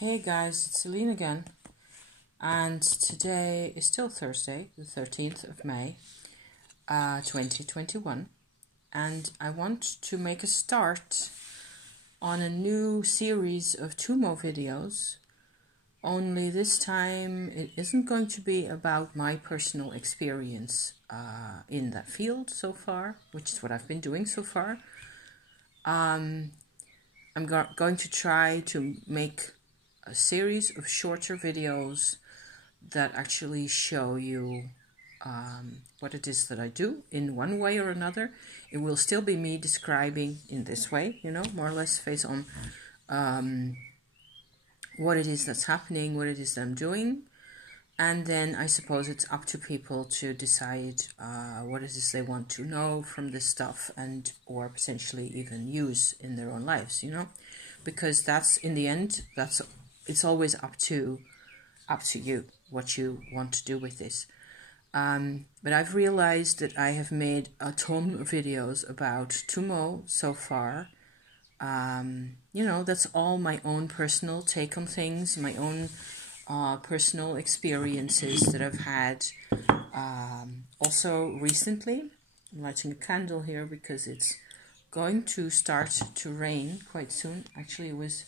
Hey guys, it's Celine again, and today is still Thursday, the 13th of May, 2021, and I want to make a start on a new series of Tummo videos, only this time it isn't going to be about my personal experience in that field so far, which is what I've been doing so far. I'm going to try to make a series of shorter videos that actually show you what it is that I do in one way or another. It will still be me describing in this way, more or less face on what it is that's happening, what it is that I'm doing. And then I suppose it's up to people to decide what it is they want to know from this stuff and or potentially even use in their own lives, because that's in the end, it's always up to you what you want to do with this. But I've realized that I have made a ton of videos about Tummo so far. That's all my own personal take on things, my own personal experiences that I've had. Also recently, I'm lighting a candle here because it's going to start to rain quite soon. Actually, it was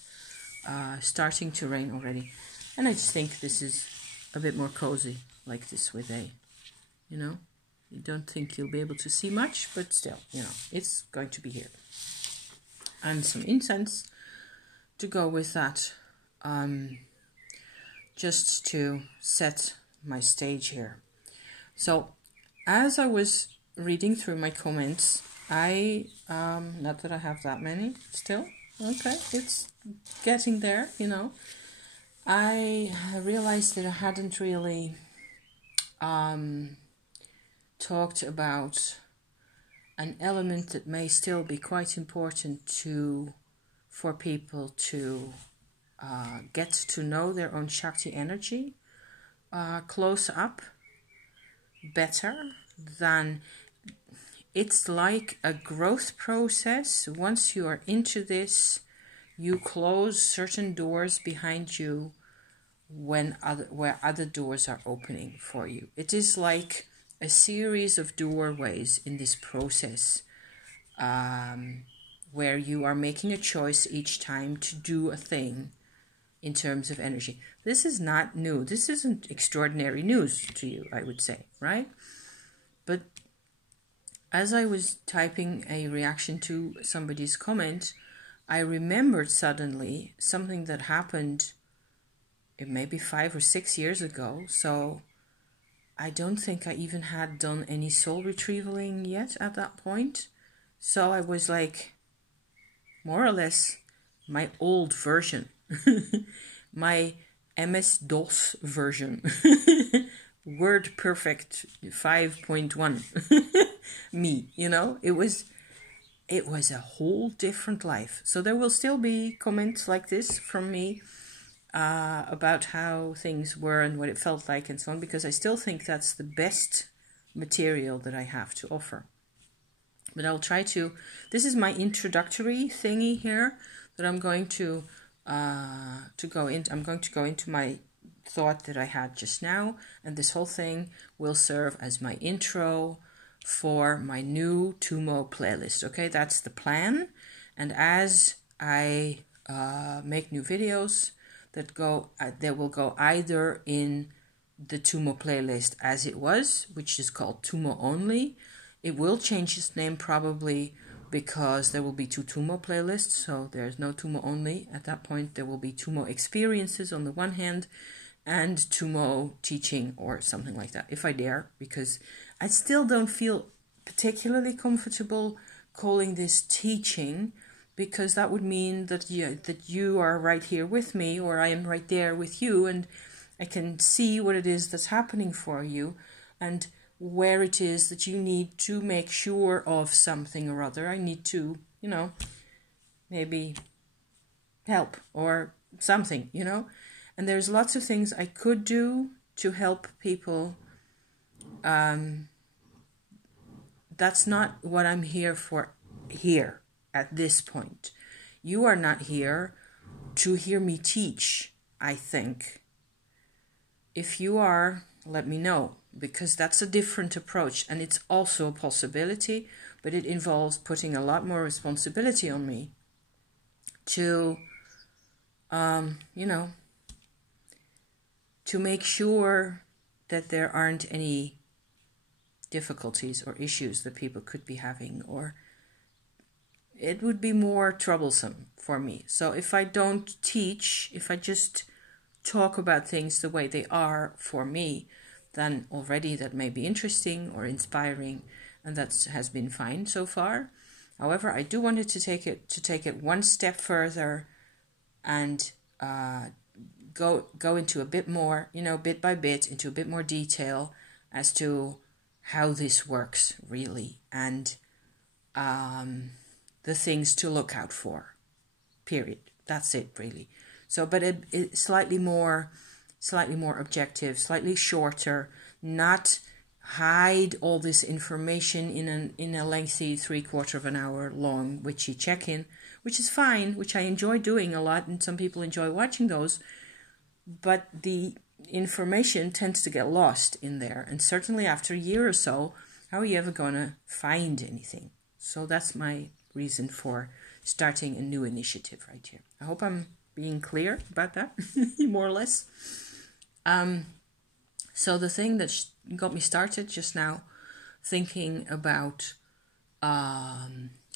starting to rain already, and I just think this is a bit more cozy like this with you don't think you'll be able to see much, but still, it's going to be here. And some incense to go with that, just to set my stage here. So as I was reading through my comments, I not that I have that many still, okay, it's getting there, I realized that I hadn't really talked about an element that may still be quite important for people to get to know their own shakti energy close up better than. It's like a growth process. Once you are into this, you close certain doors behind you where other doors are opening for you. It is like a series of doorways in this process, where you are making a choice each time to do a thing in terms of energy. This is not new. This isn't extraordinary news to you, I would say, right? But as I was typing a reaction to somebody's comment, I remembered suddenly something that happened maybe 5 or 6 years ago. So I don't think I even had done any soul retrievaling yet at that point. So I was like, more or less, my old version, my MS-DOS version, Word Perfect 5.1, me, it was a whole different life. So there will still be comments like this from me about how things were and what it felt like and so on, because I still think that's the best material that I have to offer. But I'll try to, this is my introductory thingy here that I'm going to go into. I'm going to go into my thought that I had just now, and this whole thing will serve as my intro for my new Tummo playlist. Okay, that's the plan. And as I make new videos that will go either in the Tummo playlist as it was, which is called Tummo Only. It will change its name probably because there will be 2 Tummo playlists, so there's no Tummo Only. At that point, there will be Tummo Experiences on the one hand and Tummo Teaching or something like that, if I dare, because I still don't feel particularly comfortable calling this teaching, because that would mean that you are right here with me, or I am right there with you, and I can see what it is that's happening for you, and where it is that you need to make sure of something or other. I need to, maybe help or something, And there's lots of things I could do to help people. That's not what I'm here for here at this point. You are not here to hear me teach. I think. If you are, let me know, because that's a different approach, and it's also a possibility, but it involves putting a lot more responsibility on me to, to make sure that there aren't any difficulties or issues that people could be having, or it would be more troublesome for me. So if I don't teach, if I just talk about things the way they are for me, then already that may be interesting or inspiring, and that has been fine so far. However, I do want to take it one step further and go into a bit more, bit by bit, into a bit more detail as to how this works really, and the things to look out for. Period. That's it, really. So, but it slightly more objective, slightly shorter, not hide all this information in a lengthy 3/4 of an hour long witchy check-in, which is fine, which I enjoy doing a lot, and some people enjoy watching those, but the information tends to get lost in there, and certainly after a year or so, how are you ever going to find anything? So that's my reason for starting a new initiative right here. I hope I'm being clear about that, more or less. So the thing that got me started just now, thinking about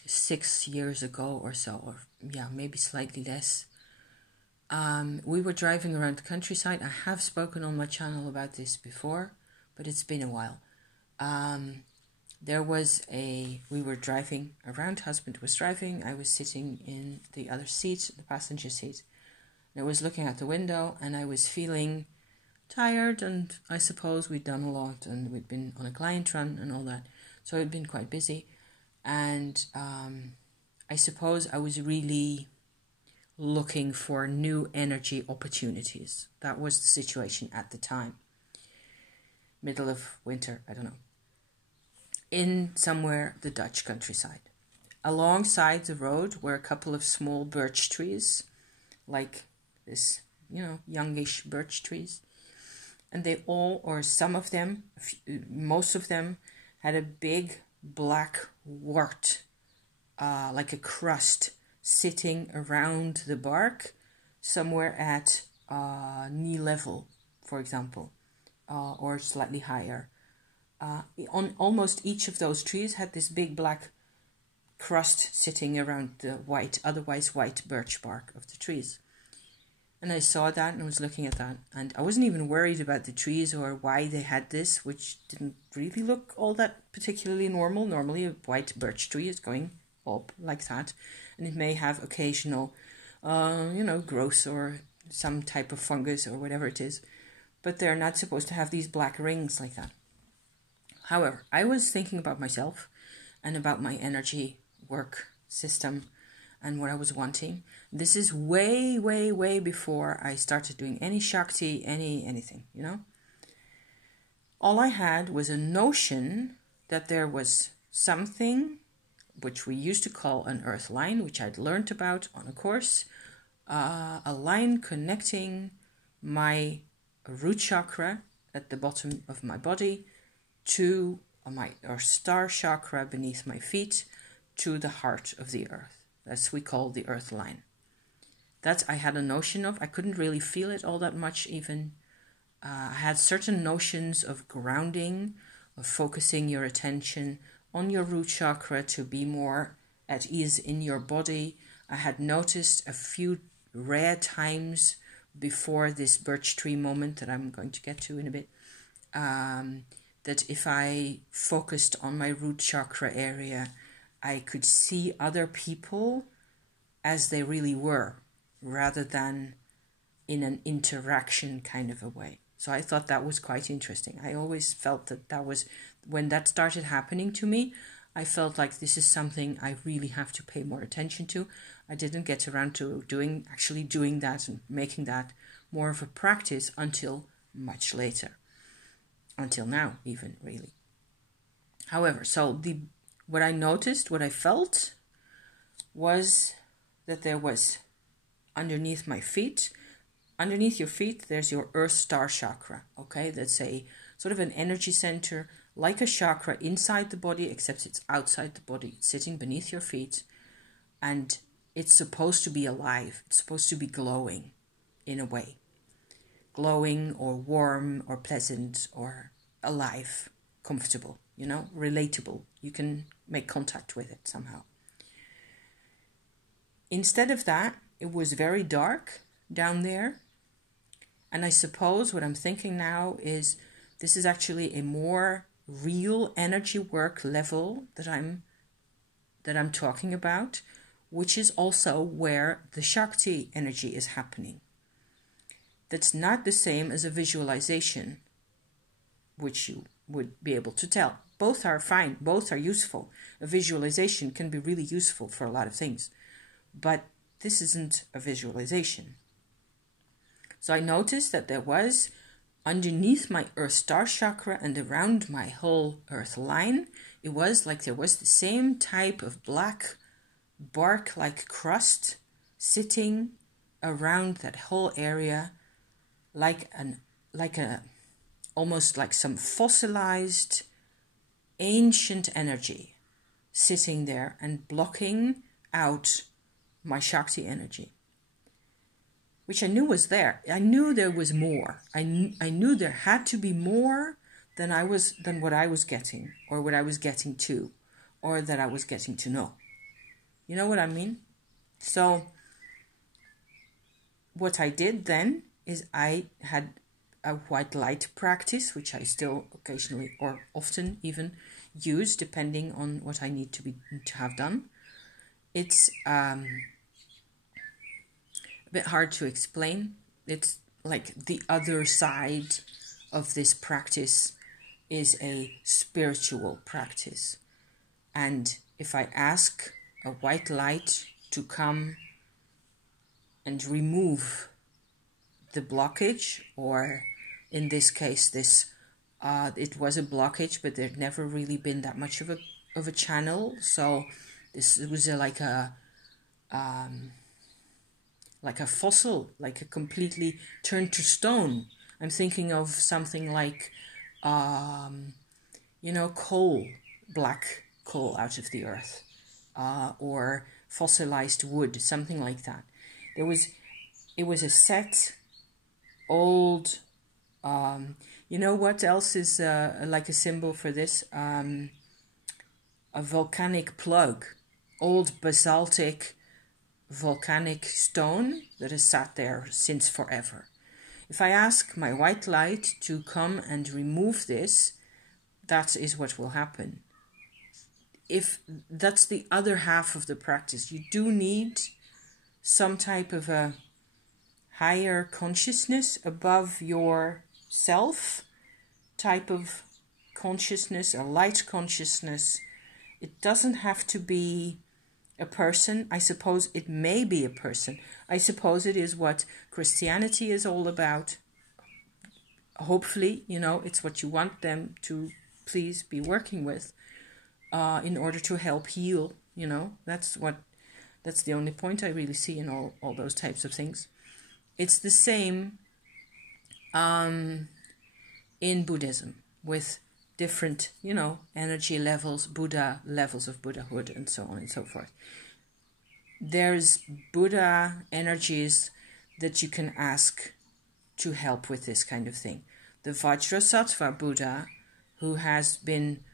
6 years ago or so, or maybe slightly less, we were driving around the countryside. I have spoken on my channel about this before, but it's been a while. We were driving around, husband was driving, I was sitting in the other seat, the passenger seat, and I was looking out the window, and I was feeling tired, and I suppose we'd done a lot, and we'd been on a client run and all that, so it'd been quite busy, and I suppose I was really looking for new energy opportunities. That was the situation at the time. Middle of winter, I don't know. In somewhere the Dutch countryside. Alongside the road were a couple of small birch trees, like this, youngish birch trees. And they all, or some of them, most of them, had a big black wart, like a crust, sitting around the bark, somewhere at knee level, for example, or slightly higher. On almost each of those trees had this big black crust sitting around the otherwise white birch bark of the trees. And I saw that and I was looking at that, and I wasn't even worried about the trees or why they had this, which didn't really look all that particularly normal. Normally a white birch tree is going up like that, and it may have occasional growth or some type of fungus or whatever it is, but they're not supposed to have these black rings like that. However, I was thinking about myself and about my energy work system and what I was wanting. This is way, way, way before I started doing any shakti, anything, All I had was a notion that there was something which we used to call an earth line, which I'd learned about on a course, a line connecting my root chakra at the bottom of my body to my star chakra beneath my feet, to the heart of the earth. That's we call the earth line. That I had a notion of. I couldn't really feel it all that much even. I had certain notions of grounding, of focusing your attention on your root chakra to be more at ease in your body. I had noticed a few rare times before this birch tree moment that I'm going to get to in a bit, that if I focused on my root chakra area, I could see other people as they really were, rather than in an interaction kind of a way. So I thought that was quite interesting. I always felt that was, when that started happening to me, I felt like this is something I really have to pay more attention to. I didn't get around to actually doing that and making that more of a practice until much later. Until now, even, really. However, so what I noticed, what I felt, was that there was underneath my feet, underneath your feet, there's your Earth Star Chakra, okay? That's a sort of an energy center, like a chakra inside the body, except it's outside the body. It's sitting beneath your feet, and it's supposed to be alive. It's supposed to be glowing in a way. Glowing or warm or pleasant or alive, comfortable, relatable. You can make contact with it somehow. Instead of that, it was very dark down there. And I suppose what I'm thinking now is this is actually a more real energy work level that I'm talking about, which is also where the shakti energy is happening. That's not the same as a visualization, which you would be able to tell. Both are fine, both are useful. A visualization can be really useful for a lot of things, but this isn't a visualization. So I noticed that there was, underneath my Earth Star Chakra and around my whole Earth line, it was like there was the same type of black bark-like crust sitting around that whole area, almost like some fossilized ancient energy sitting there and blocking out my Shakti energy, which I knew was there. I knew there was more. I knew there had to be more than what I was getting, or what I was getting to, or that I was getting to know. You know what I mean? So what I did then is I had a white light practice, which I still occasionally or often even use, depending on what I need to have done. It's a bit hard to explain. It's like the other side of this practice is a spiritual practice. And if I ask a white light to come and remove the blockage, or in this case, it was a blockage, but there'd never really been that much of a channel. So this was like a fossil, like a completely turned to stone. I'm thinking of something like, coal, black coal out of the earth, or fossilized wood, something like that. It was a set old, what else is like a symbol for this? A volcanic plug, old basaltic volcanic stone that has sat there since forever. If I ask my white light to come and remove this, that is what will happen. If that's the other half of the practice, you do need some type of a higher consciousness above yourself type of consciousness, a light consciousness. It doesn't have to be a person. I suppose it may be a person. I suppose it is what Christianity is all about. Hopefully, it's what you want them to please be working with in order to help heal. That's the only point I really see in all those types of things. It's the same in Buddhism, with different, energy levels, Buddha levels of Buddhahood, and so on and so forth. There's Buddha energies that you can ask to help with this kind of thing. The Vajrasattva Buddha, who has been,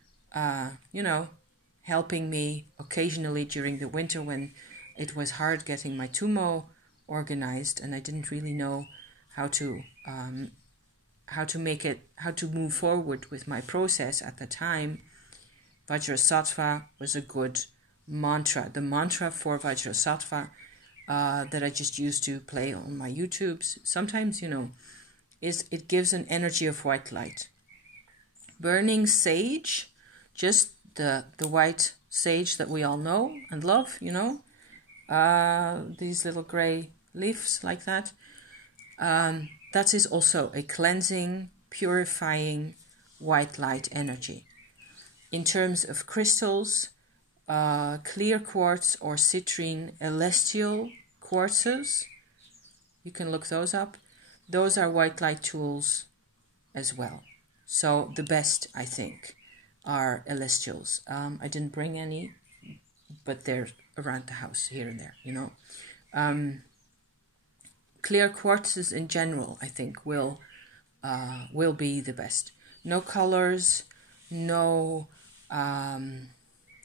helping me occasionally during the winter when it was hard getting my Tummo organized, and I didn't really know how to move forward with my process at the time. Vajrasattva was a good mantra. The mantra for Vajrasattva that I just used to play on my YouTubes sometimes, is it gives an energy of white light. Burning sage, just the white sage that we all know and love, these little gray leaves like that. That is also a cleansing, purifying white light energy. In terms of crystals, clear quartz or citrine celestial quartzes, you can look those up. those are white light tools as well. So the best, I think, are celestials. I didn't bring any, but they're around the house here and there, you know. Clear quartzes in general, I think, will be the best. No colors, no,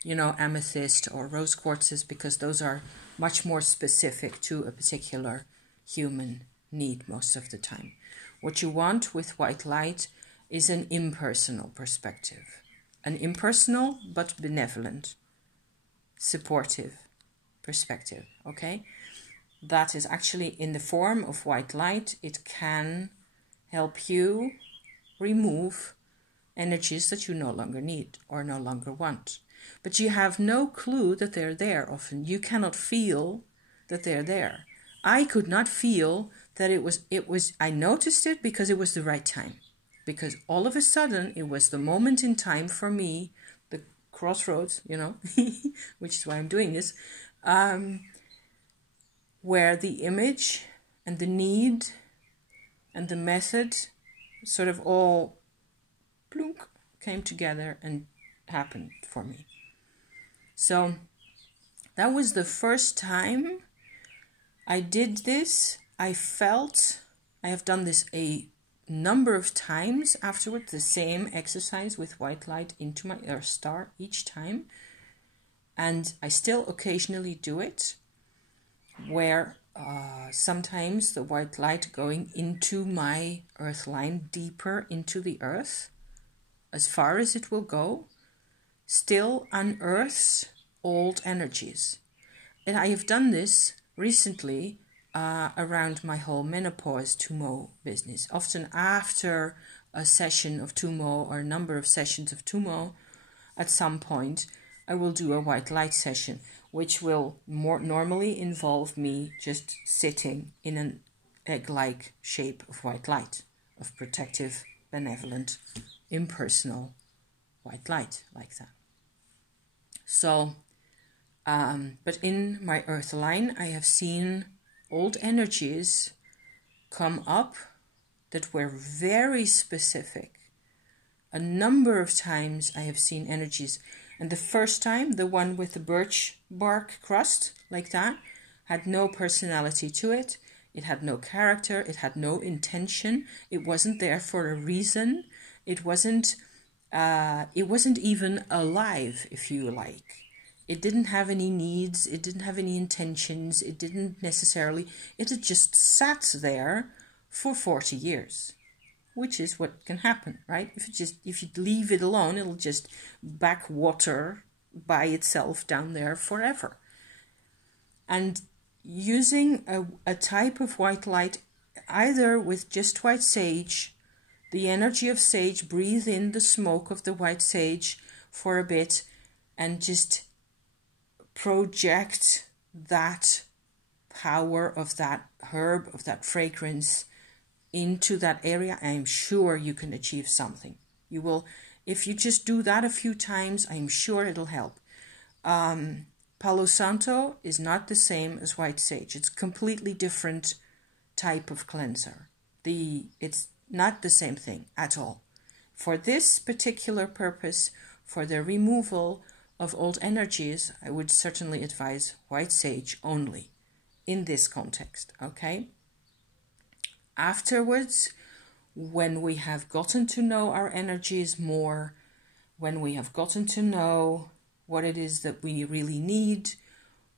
amethyst or rose quartzes, because those are much more specific to a particular human need most of the time. What you want with white light is an impersonal perspective. An impersonal but benevolent, supportive perspective, okay? That is actually in the form of white light. It can help you remove energies that you no longer need or no longer want. But you have no clue that they're there often. You cannot feel that they're there. I could not feel that it was, I noticed it because it was the right time. Because all of a sudden, it was the moment in time for me, the crossroads, which is why I'm doing this, where the image and the need and the method sort of all plunk, came together and happened for me. So that was the first time I did this. I have done this a number of times afterwards, the same exercise with white light into my earth star each time. And I still occasionally do it, where sometimes the white light going into my earth line, deeper into the earth, as far as it will go, still unearths old energies. And I have done this recently around my whole menopause Tummo business. Often after a session of Tummo or a number of sessions of Tummo, at some point I will do a white light session, which will more normally involve me just sitting in an egg-like shape of white light, of protective, benevolent, impersonal white light like that. So, but in my earth line, I have seen old energies come up that were very specific. A number of times I have seen energies, and the first time, the one with the birch bark crust, like that, had no personality to it. It had no character. It had no intention. It wasn't there for a reason. It wasn't even alive, if you like. It didn't have any needs. It didn't have any intentions. It had just sat there for 40 years, which is what can happen, right? If you leave it alone, it'll just backwater by itself down there forever. And using a type of white light, either with just white sage, the energy of sage, breathe in the smoke of the white sage for a bit and just project that power of that herb, of that fragrance into that area. I'm sure you can achieve something. You will, if you just do that a few times, I'm sure it'll help. Palo Santo is not the same as white sage. It's a completely different type of cleanser. It's not the same thing at all. For this particular purpose, for the removal of old energies, I would certainly advise white sage only in this context, okay? Afterwards, when we have gotten to know our energies more, when we have gotten to know what it is that we really need,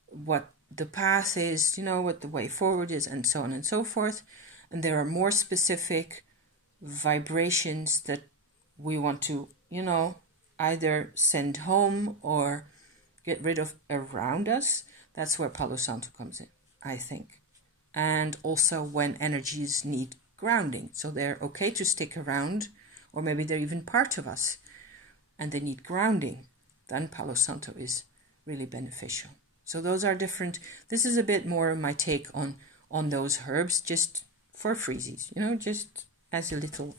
what the path is, what the way forward is, and so on and so forth, and there are more specific vibrations that we want to, either send home or get rid of around us, that's where Palo Santo comes in, I think. And also when energies need grounding. So they're okay to stick around, or maybe they're even part of us, and they need grounding. Then Palo Santo is really beneficial. So those are different. This is a bit more of my take on those herbs, just for freezies, just as a little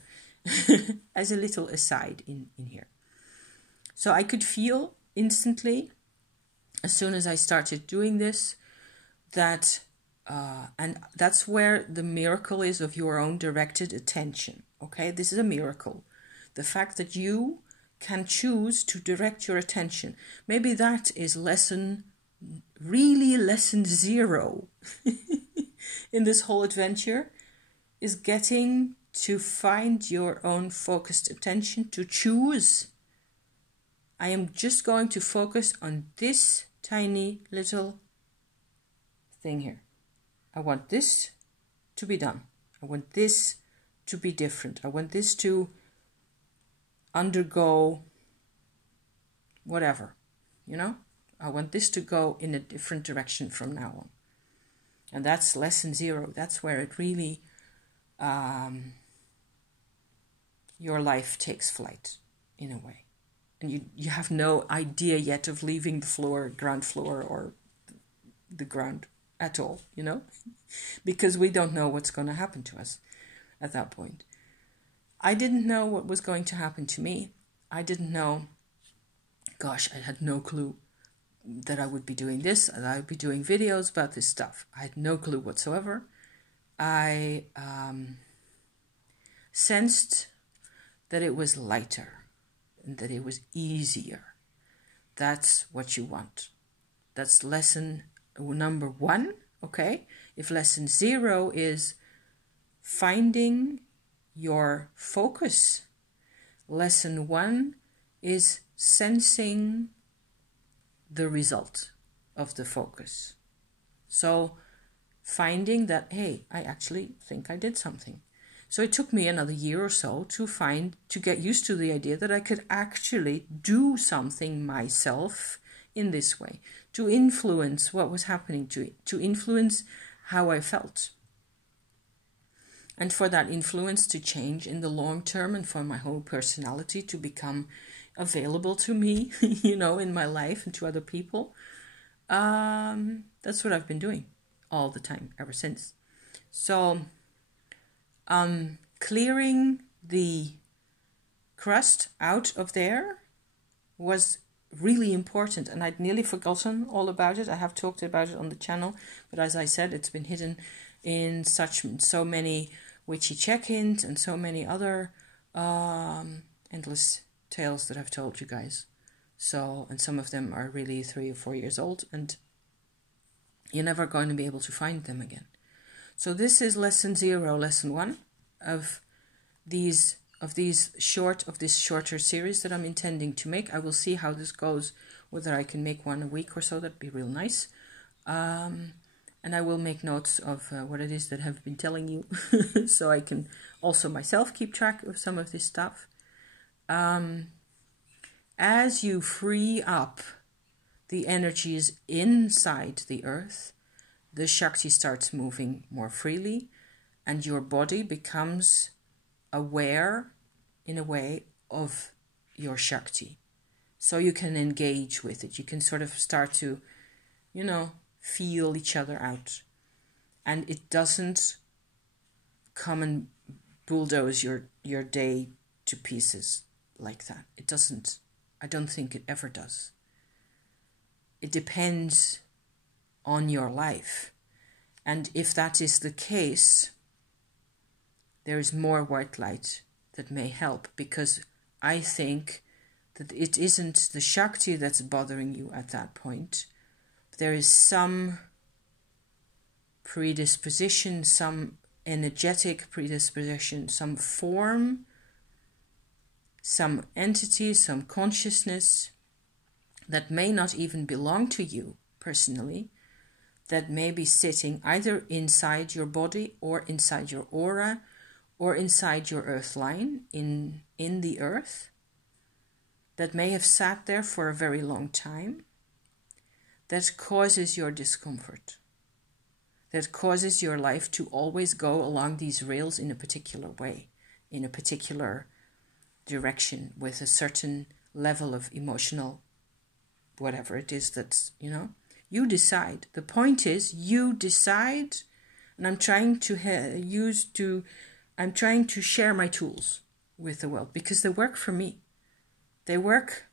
as a little aside in here. So I could feel instantly, as soon as I started doing this, that And that's where the miracle is of your own directed attention. Okay, this is a miracle. The fact that you can choose to direct your attention. Maybe that is lesson 0 in this whole adventure, is getting to find your own focused attention, to choose. I am just going to focus on this tiny little thing here. I want this to be done. I want this to be different. I want this to undergo whatever, you know? I want this to go in a different direction from now on. And that's lesson 0. That's where it really, your life takes flight in a way. And you have no idea yet of leaving the ground floor or the ground at all, you know, because we don't know what's going to happen to us at that point. I didn't know what was going to happen to me. I didn't know, gosh, I had no clue that I would be doing this, and I would be doing videos about this stuff. I had no clue whatsoever. I sensed that it was lighter and that it was easier. That's what you want. That's lesson number 1, okay? If lesson 0 is finding your focus, lesson 1 is sensing the result of the focus. So finding that, hey, I actually think I did something. So it took me another year or so to get used to the idea that I could actually do something myself in this way, to influence what was happening, to influence how I felt. And for that influence to change in the long term, and for my whole personality to become available to me, you know, in my life and to other people. That's what I've been doing all the time ever since. So clearing the crust out of there was really important, and I'd nearly forgotten all about it. I have talked about it on the channel, but as I said, it's been hidden in so many witchy check-ins and so many other endless tales that I've told you guys. So, and some of them are really 3 or 4 years old, and you're never going to be able to find them again. So this is lesson 0, lesson 1 of this shorter series that I'm intending to make. I will see how this goes, whether I can make one a week or so. That'd be real nice. And I will make notes of what it is that I've been telling you, so I can also myself keep track of some of this stuff. As you free up the energies inside the earth, the shakti starts moving more freely, and your body becomes aware, in a way, of your shakti. So you can engage with it. You can sort of start to, you know, feel each other out. And it doesn't come and bulldoze your day to pieces like that. It doesn't. I don't think it ever does. It depends on your life. And if that is the case, there is more white light that may help, because I think that it isn't the shakti that's bothering you at that point. There is some predisposition, some energetic predisposition, some form, some entity, some consciousness that may not even belong to you personally, that may be sitting either inside your body or inside your aura or inside your earth line in the earth, that may have sat there for a very long time, that causes your discomfort, that causes your life to always go along these rails in a particular way, in a particular direction, with a certain level of emotional, whatever it is that's, you know, you decide. The point is, you decide, and I'm trying to share my tools with the world, because they work for me. They work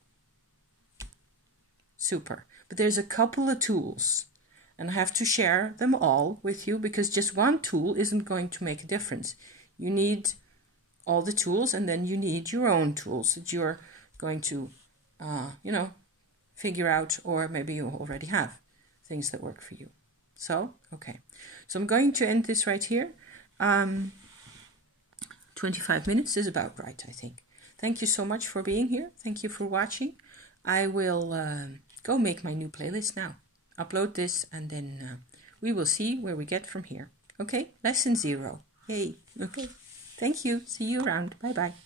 super. But there's a couple of tools And I have to share them all with you because just one tool isn't going to make a difference. You need all the tools, and then you need your own tools that you're going to, figure out, or maybe you already have things that work for you. So, okay. So I'm going to end this right here. 25 minutes is about right, I think. Thank you so much for being here. Thank you for watching. I will go make my new playlist now. Upload this, and then we will see where we get from here. Okay? Lesson 0. Yay. Okay. Thank you. See you around. Bye-bye.